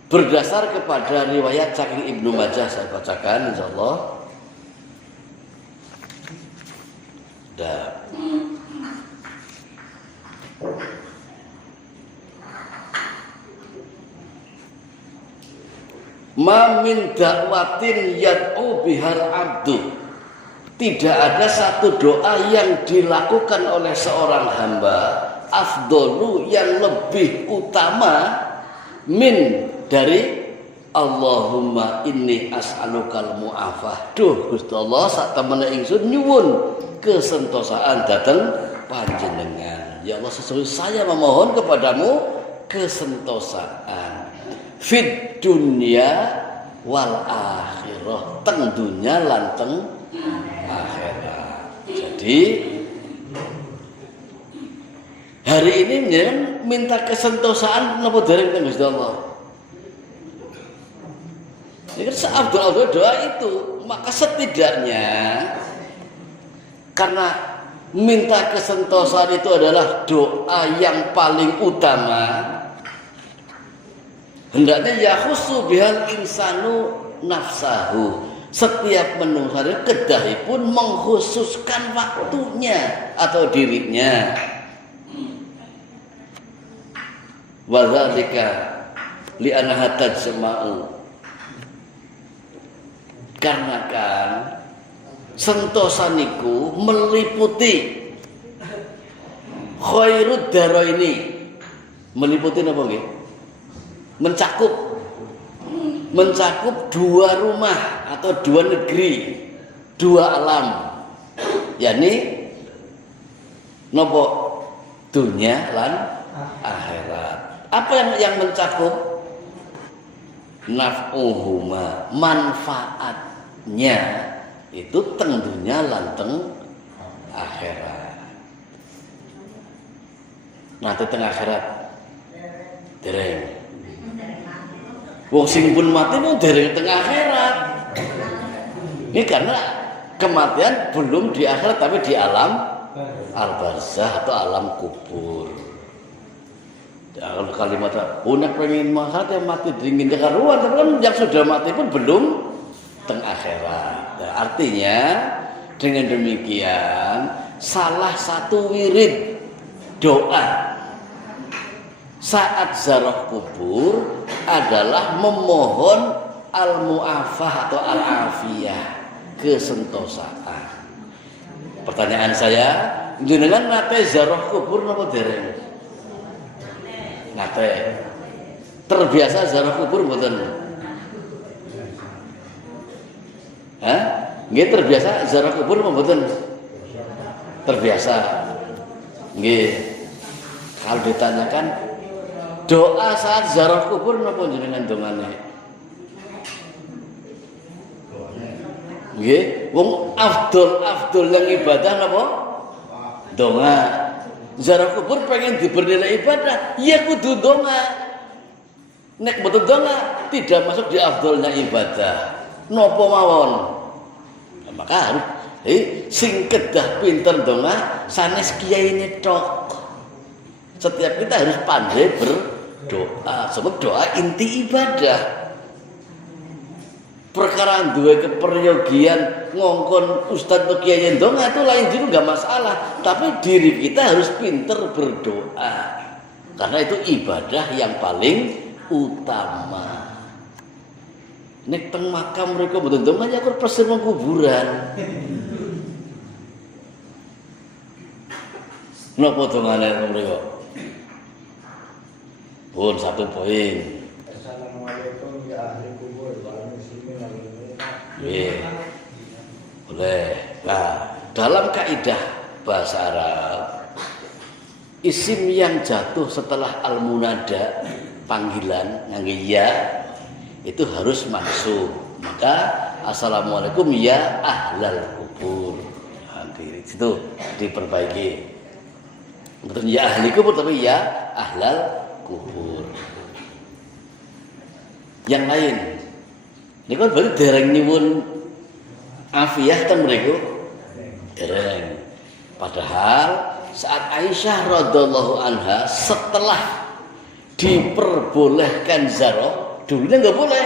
Berdasar kepada riwayat saking Ibnu Majah, saya bacakan insyaallah. Ma min dakwatin yad'u bihal abdu. Tidak ada satu doa yang dilakukan oleh seorang hamba afdolu yang lebih utama min dari Allahumma inni as'alukal mu'afah. Duh Gusti Allah sak temene ingsun nyuwun kesentosaan dateng panjenengan. Ya Allah, sesungguhnya saya memohon kepadamu kesentosaan fit dunya wal akhirah, teng dunya lan teng akhirat. Jadi hari ini minta kesentosaan napa dereng teng Gusti Allah. Ini kan seabdul doa itu, maka setidaknya karena minta kesentosaan itu adalah doa yang paling utama, hendaknya yakhusu bihal insanu nafsahu. Setiap menunggu kedahipun mengkhususkan waktunya atau dirinya. Wa dzalika li annaha tajma'u. Karena kan sentosa niku meliputi khairud daraini. Meliputi apa nggih? Mencakup dua rumah atau dua negeri, dua alam, yakni nopo dunia lan akhirat. Apa yang mencakup? Naf'uhuma, manfaatnya itu teng dunia lan teng akhirat. Nanti teng akhirat dereng. Wong sing pun mati itu dari tengah akhirat. Ini karena kematian belum di akhirat tapi di alam al-barzah atau alam kubur. Kalau kalimat unek pengen akhirat yang mati dingin karuan, tapi kan yang sudah mati pun belum teng akhirat. Nah, artinya dengan demikian salah satu wirid doa saat ziarah kubur adalah memohon al-mu'afah atau al-afiyah, kesentosaan. Pertanyaan saya, jenengan nate ziarah kubur napa dereng? Nate. Terbiasa ziarah kubur mboten? Hah? Nggih terbiasa ziarah kubur mboten? Terbiasa. Nggih. Kalau ditanyakan Doa saat ziarah kubur napa jenengan dongane? Nggih, wong afdol yang ibadah napa? Donga. Ziarah kubur pengen dibernilai ibadah, ya kudu donga. Nek boten donga tidak masuk di afdolnya ibadah. Napa mawon? Nah, maka harus sing kedah pinter donga sanes kiyaine tok. Setiap kita harus pandai berdoa, sebab doa inti ibadah. Perkara duwe keperyogian ngongkon ustaz atau kiai donga itu lain dulu nggak masalah, tapi diri kita harus pinter berdoa karena itu ibadah yang paling utama. Nek teng makam mereka mboten donga ya kok persis wong kuburan. Napa dongane mereka? Pun satu poin. Assalamualaikum ya ahli kubur wal muslimin wal muslimat. Boleh. Nah, dalam kaidah bahasa Arab, isim yang jatuh setelah al-munada, panggilan ngangge ya, itu harus mansub. Maka assalamualaikum ya ahlal kubur. Nah, di situ diperbaiki. Bukan ya ahli kubur tapi ya ahlal kubur. Yang lain ini kan berarti dereng nyuwun afiyah ten mriku dereng. Padahal saat Aisyah radhiyallahu anha setelah diperbolehkan ziarah, dulunya nggak boleh.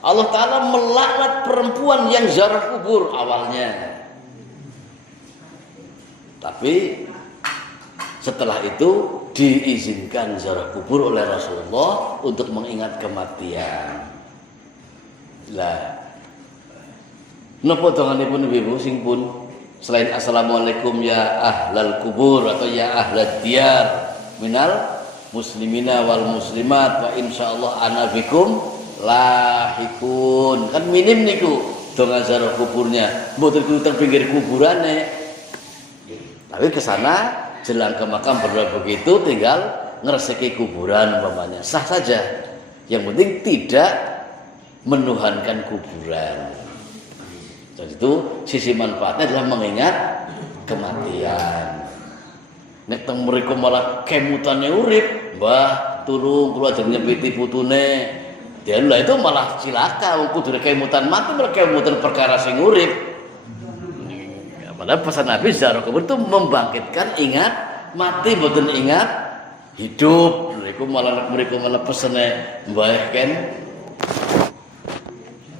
Allah Ta'ala melaknat perempuan yang ziarah kubur awalnya. Tapi setelah itu diizinkan ziarah kubur oleh Rasulullah untuk mengingat kematian. Lah, napa donganipun ibu sing pun selain assalamualaikum ya ahlal kubur atau ya ahlad diyar minal muslimina wal muslimat wa insyaallah ana bikum lahikun. Kan minim niku donga ziarah kuburnya. Mboten kudu teng pinggir kuburane. Tapi ke sana jelang ke makam berdoa begitu tinggal ngereseki kuburan umpamanya sah saja. Yang penting tidak menuhankan kuburan. Jadi itu sisi manfaatnya adalah mengingat kematian. Nek teng mriku malah kemutane urip, Mbah, tulung kula ajeng nyepiti putune. Ya lha itu malah cilaka wong kudu kemutan mati malah kemutan perkara sing urip. Padahal pesan Nabi ziarah kubur itu membangkitkan ingat mati, mboten ingat hidup. Mereka malah pesene mbah kan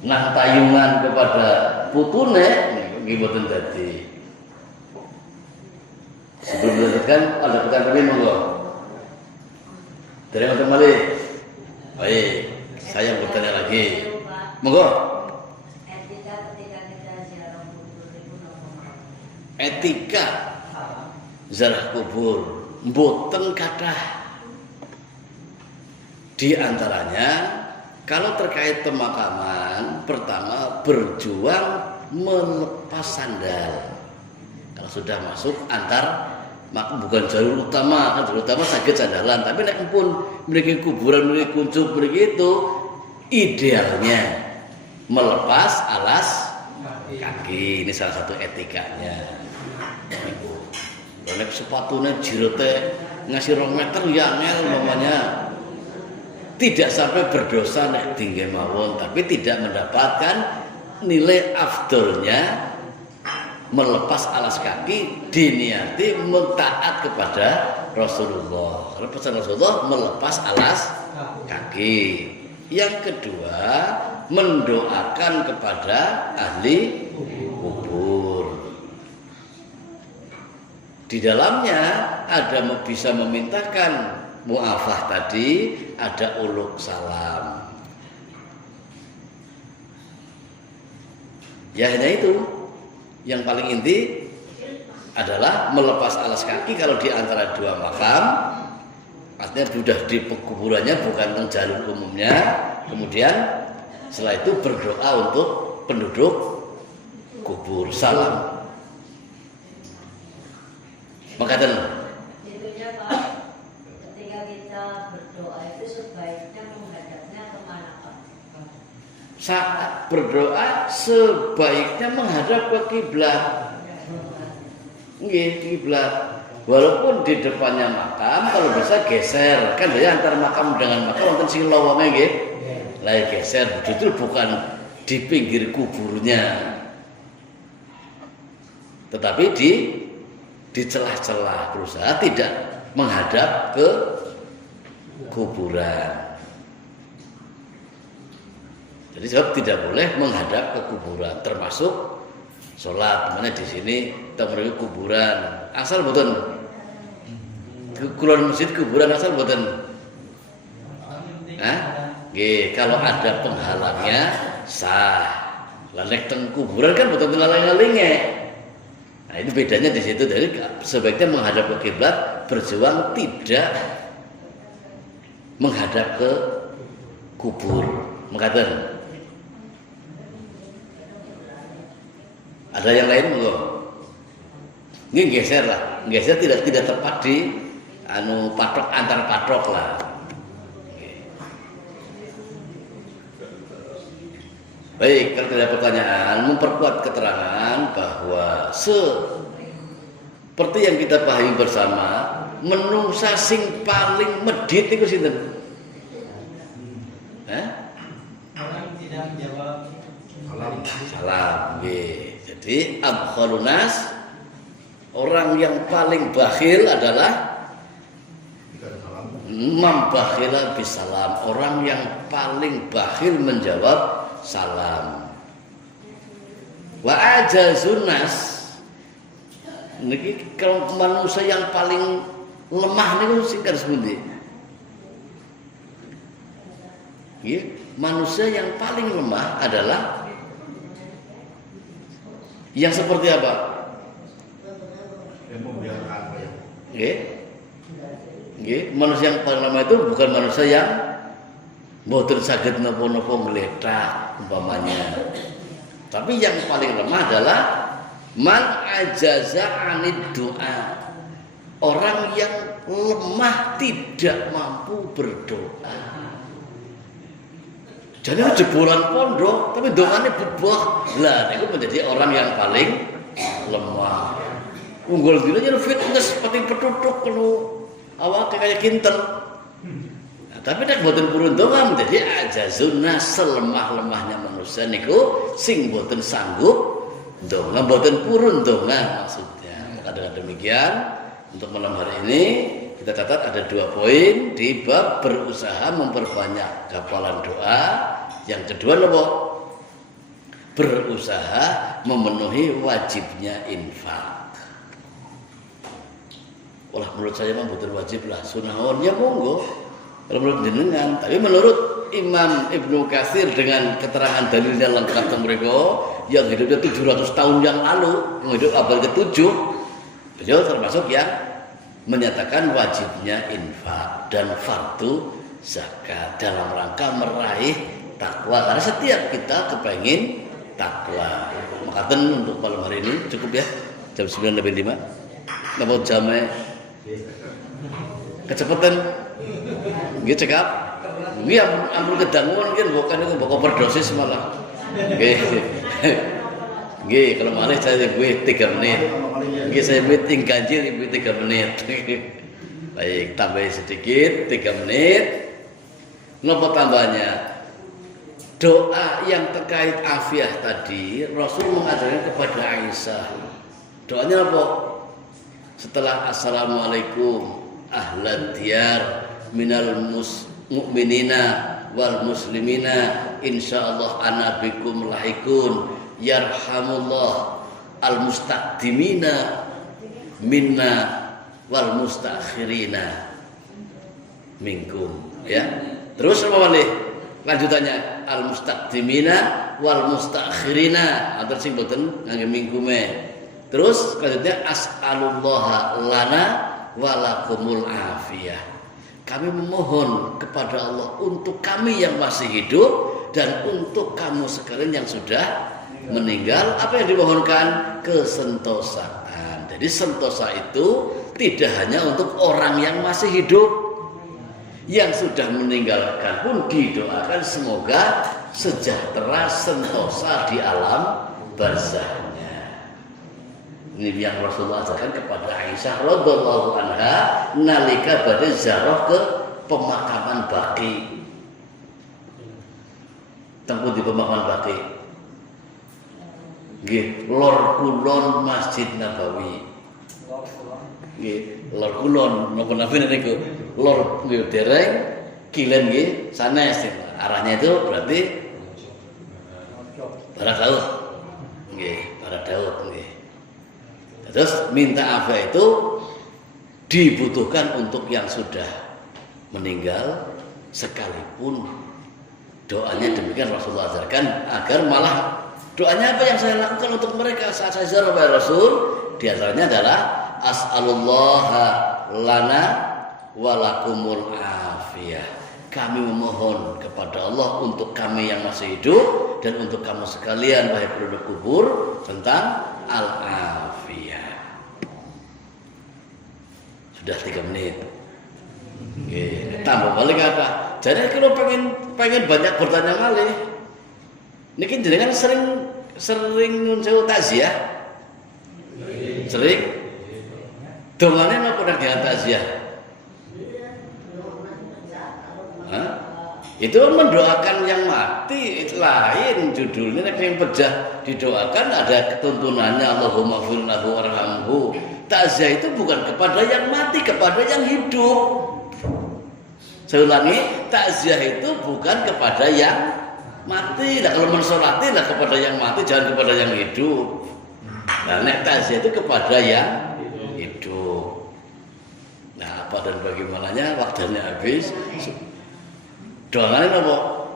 nang tayungan kepada putune nggih mboten dadi. Sebelum dilanjutkan ada pertanyaan monggo. Dari Mas Malik. Baik, saya bertanya lagi. Monggo. Etika ziarah kubur mboten kathah. Di antaranya kalau terkait pemakaman, pertama berjuang melepas sandal. Kalau sudah masuk antar bukan jalur utama, kan jalur utama sakit sandalan, tapi nek pun memiliki kuburan, memiliki kuncup begitu, idealnya melepas alas kaki. Ini salah satu etikanya. Nek sepatunya jirote ngasih 2 meter ya angel namanya. Tidak sampai berdosa nek tinggi mawon, tapi tidak mendapatkan nilai afdolnya melepas alas kaki diniati mentaat kepada Rasulullah. Karena pesan Rasulullah melepas alas kaki. Yang kedua, mendoakan kepada ahli kubur. Di dalamnya ada bisa memintakan mu'afah tadi, ada uluk salam. Ya hanya itu. Yang paling inti adalah melepas alas kaki kalau di antara 2 makam. Artinya sudah di kuburannya bukan jalur umumnya. Kemudian setelah itu berdoa untuk penduduk kubur. Salam. Makanya Pak, ketika kita berdoa saat berdoa sebaiknya menghadap ke kiblat. Nggih, kiblat. Walaupun di depannya makam, kalau bisa geser. Kan ya antara makam dengan makam wonten sing lowonge nggih. Lah geser, betul bukan di pinggir kuburnya. Tetapi di celah-celah, berusaha tidak menghadap ke kuburan. Jadi sebab tidak boleh menghadap ke kuburan, termasuk sholat. Mana di sini temui kuburan, asal boten. Kulon masjid kuburan asal boten. Kalau ada penghalangnya sah. Lalek teng kuburan kan boten ngaling-ngalinge. Nah itu bedanya di situ. Jadi sebaiknya menghadap ke kiblat, berjuang tidak menghadap ke kubur. Mengatakan ada yang lain belum? Ini geser lah, geser tidak tepat di patok antar patok lah. Baik, kalau tidak ada pertanyaan, memperkuat keterangan bahwa seperti yang kita pahami bersama, menungsa sing paling medhit itu sinten? Orang tidak menjawab salam. Jadi abkhalun nas, orang yang paling bakhil adalah mambakhila bisalam, orang yang paling bakhil menjawab salam. Wa ajazun nas, niki kalau manusia yang paling lemah niku sing kados pundi? Manusia yang paling lemah adalah yang seperti apa? Yang membiarkan Manusia yang paling lemah itu bukan manusia yang mboten saged napa-napa ngletak umpamanya. Tapi yang paling lemah adalah man ajaza anid doa. Orang yang lemah tidak mampu berdoa. Jadi jebolan pondok, tapi dongane bebah. Lah, itu menjadi orang yang paling lemah. Unggul dina yen fitness seperti petutuk kalau awake kayak kinten. Nah, tapi nek mboten purun donga menjadi ajazuna, selemah-lemahnya manusia niku sing mboten sanggup donga, mboten purun donga maksudnya. Maka dengan demikian untuk malam hari ini kita catat ada 2 poin di bab berusaha memperbanyak gapalan doa. Yang kedua apa? Berusaha memenuhi wajibnya infak. Wah menurut saya mah betul wajib lah, sunahnya monggo. Kalau menurut jenengan, tapi menurut Imam Ibnu Katsir dengan keterangan dalilnya lengkap tentang mereka yang hidupnya 700 tahun yang lalu, yang hidup abad ke-7, beliau termasuk yang menyatakan wajibnya infak dan fardu zakat dalam rangka meraih takwa. Karena setiap kita kepengin takwa. Maka untuk malam hari ini cukup ya, jam 9:05. Napa jamnya kecepatan? Nggih cekap. Nggih ampun kedangun kan bukan itu mbok overdosis malah. Nggih. Nggih, kalau malih saya gue 3 menit. Nggih saya meeting ganjil ibu 3 menit. Baik, tambah sedikit 3 menit. Napa tambahnya? Doa yang terkait afiah tadi Rasul mengajarkan kepada Aisyah. Doanya apa? Setelah assalamualaikum ahlan diyar minal mu'minina wal muslimina insyaallah ana bikum lahikun yarhamullah al mustaqdimina minna wal mustakhirina minkum, ya. Terus apa lagi lanjutannya? Al mustaqdimina wal mustakhirina, antar sing boten ngangge mingkume. Terus selanjutnya as'alullaha lana walakumul afiyah. Kami memohon kepada Allah untuk kami yang masih hidup dan untuk kamu sekalian yang sudah meninggal. Apa yang dimohonkan? Kesentosaan. Jadi sentosa itu tidak hanya untuk orang yang masih hidup, yang sudah meninggalkan pun didoakan semoga sejahtera sentosa di alam barzahnya. Ini yang Rasulullah ajarkan kepada Aisyah radhiyallahu anha nalika badhe ziarah ke pemakaman Baqi. Tempuh di pemakaman Baqi. Nggih, lor kulon Masjid Nabawi. Nggih, lor kulon napa napa niku. Lor nggih dereng, kilen nggih sanes. Arahnya itu berarti barat laut. Nggih, barat laut nggih. Terus minta apa itu dibutuhkan untuk yang sudah meninggal sekalipun doanya demikian Rasulullah ajarkan agar malah doanya apa yang saya lakukan untuk mereka saat saya ziarah kepada Rasul di antaranya adalah as'alullaha lana walakumul afiyah. Kami memohon kepada Allah untuk kami yang masih hidup dan untuk kamu sekalian wahai penduduk kubur tentang al-afiyah. Sudah 3 menit. Oke, tambah balik apa? Jadi kalau pengen banyak bertanya malih. Niki jenengan sering nyuwun takziah. Sering. Dongane napa nek dengan takziah? Itu mendoakan yang mati itu lain judulnya. Nek yang pejah didoakan ada ketuntunannya Allahumma fir lahu warhamhu. Takziah itu bukan kepada yang mati, kepada yang hidup. Saya ulangi, takziah itu bukan kepada yang mati. Nah, kalau mensolati lah kepada yang mati, jangan kepada yang hidup. Nah, nek takziah itu kepada yang hidup. Nah, apa dan bagaimananya waktunya habis. Doanya apa?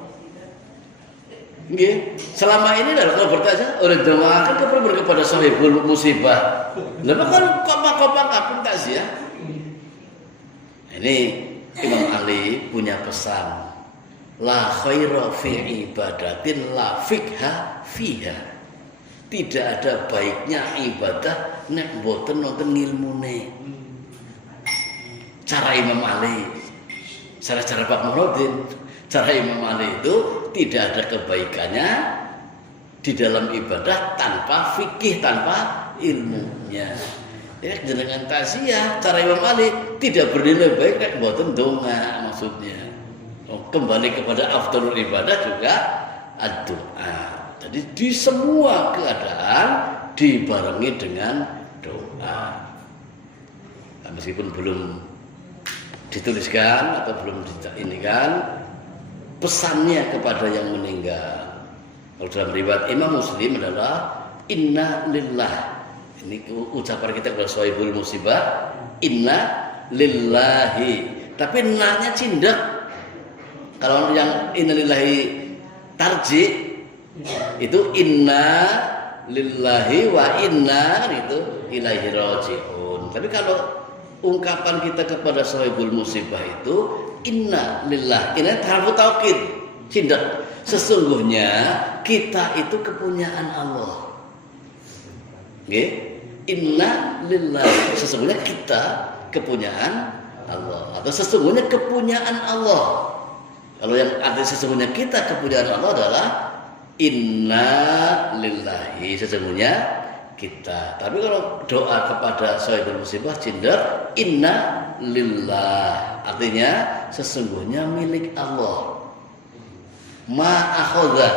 Nggih, selama ini kalau bertanya oleh doakan kepada sahibul musibah. Lah kan kopak-kopak kapun takziah. Ini Imam Ali punya pesan, la khaira fi ibadatin la fikha fiha. Tidak ada baiknya ibadah nek mboten wonten ngilmune. Cara Imam Ali, cara Pak Muhyiddin, cara Imam Ali itu tidak ada kebaikannya di dalam ibadah tanpa fikih, tanpa ilmunya. Ya, jenengan takziah cara Imam Ali tidak bernilai baik nek mboten donga maksudnya. Kembali kepada afdhalul ibadah juga ad-doa. Jadi di semua keadaan dibarengi dengan doa. Nah, meskipun belum dituliskan atau belum ini kan pesannya kepada yang meninggal. Kalau dalam riwayat Imam Muslim adalah inna lillah. Ini ucapan kita kepada sahibul musibah, inna lillahi. Tapi na-nya cindak. Kalau yang inna lillahi tarji itu inna lillahi wa inna itu ilaihi raji'un. Tapi kalau ungkapan kita kepada sahibul musibah itu inna lillah. Ini harfu taukid, cindak. Sesungguhnya kita itu kepunyaan Allah. Nggih? Inna lillahi, sesungguhnya kita kepunyaan Allah atau sesungguhnya kepunyaan Allah. Kalau yang arti sesungguhnya kita kepunyaan Allah adalah inna lillahi, sesungguhnya kita. Tapi kalau doa kepada sahibul musibah cindak inna lillah, artinya sesungguhnya milik Allah. Ma akhadha,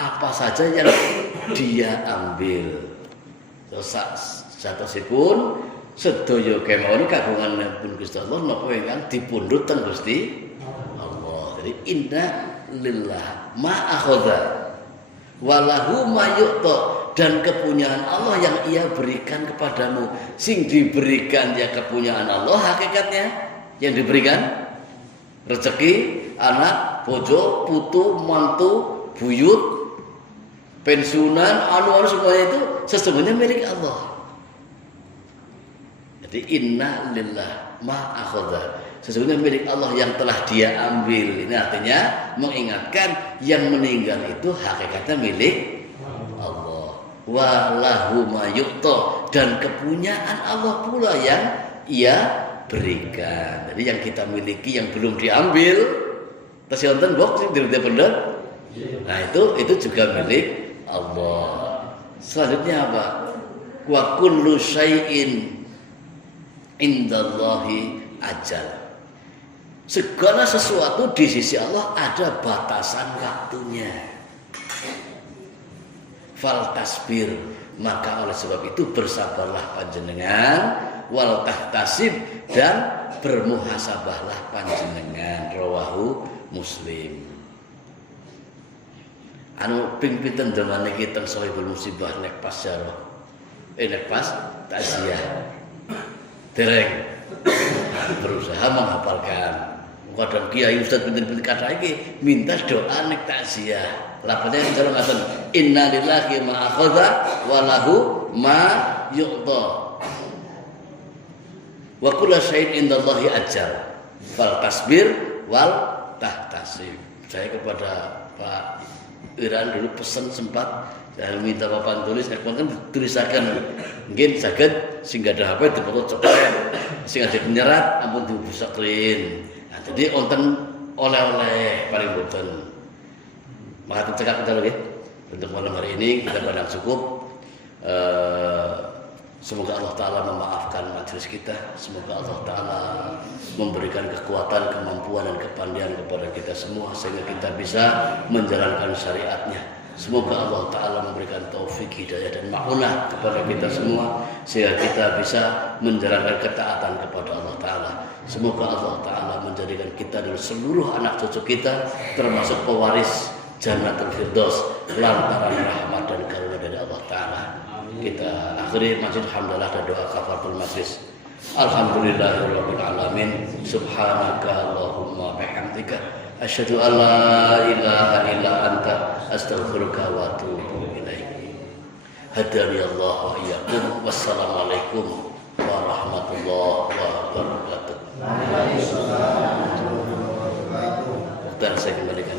apa saja yang dia ambil. Satosipun sedaya kemawon kagungan pun Gusti Allah napa ingkang dipundhut teng Gusti Allah. Jadi inna lillah ma akhadha walahu ma yu'ta, dan kepunyaan Allah yang ia berikan kepadamu. Sing diberikan ya kepunyaan Allah hakikatnya, yang diberikan rezeki, anak, bojo, putu, mantu, buyut, pensiunan, anu semuanya itu sesungguhnya milik Allah. Jadi inna lillah ma akhadha, sesungguhnya milik Allah yang telah dia ambil. Ini artinya mengingatkan yang meninggal itu hakikatnya milik Allah. Wa lahu ma yu'ta, dan kepunyaan Allah pula yang ia berikan. Jadi yang kita miliki yang belum diambil, tasih wonten bok sing dirute bener Nah itu juga milik Allah. Selanjutnya apa? Wa kullu syai'in indallahi ajal. Segala sesuatu di sisi Allah ada batasan waktunya. Fal tasbir, maka oleh sebab itu bersabarlah panjenengan, wal tahtasib, dan bermuhasabahlah panjenengan. Rawahu Muslim. Anu ping pinten zaman niki teng Sahibul Musibah nek pas syarah. Nek pas takziah. Dereng berusaha menghafalkan. Kadang kiai ustaz pinten-pinten kata iki minta doa nek takziah. Lapane kalau ngaten innalillahi ma akhadha wa lahu ma yu'ta. Wa kullu syai'in indallahi ajal. Fal tasbir wal tahtasib. Saya kepada Pak Iran dulu pesan sempat saya minta papan tulis, nek kan tulisaken mungkin saged sing ada HP dipoto cepet, sing ada penyerat ampun dibusaklin. Nah, jadi wonten oleh-oleh paling boten. Maka cekak kita lagi untuk malam hari ini kita pandang cukup. Semoga Allah Ta'ala memaafkan majelis kita. Semoga Allah Ta'ala memberikan kekuatan, kemampuan, dan kepandaian kepada kita semua sehingga kita bisa menjalankan syariatnya. Semoga Allah Ta'ala memberikan taufik, hidayah, dan ma'unah kepada kita semua sehingga kita bisa menjalankan ketaatan kepada Allah Ta'ala. Semoga Allah Ta'ala menjadikan kita dan seluruh anak cucu kita termasuk pewaris Jannatul Firdaus lantaran rahmat dan karunia dari Allah Ta'ala. Kita akhiri majlis alhamdulillah dan doa kafaratul majlis. Alhamdulillahirabbil alamin. Subhanaka Allahumma bihamdika asyhadu an la ilaha illa anta astaghfiruka wa atubu ilaik. Hadani Allah wa iyyakum. Wassalamualaikum warahmatullahi wabarakatuh. Waalaikumsalam warahmatullahi wabarakatuh. Dan saya kembalikan.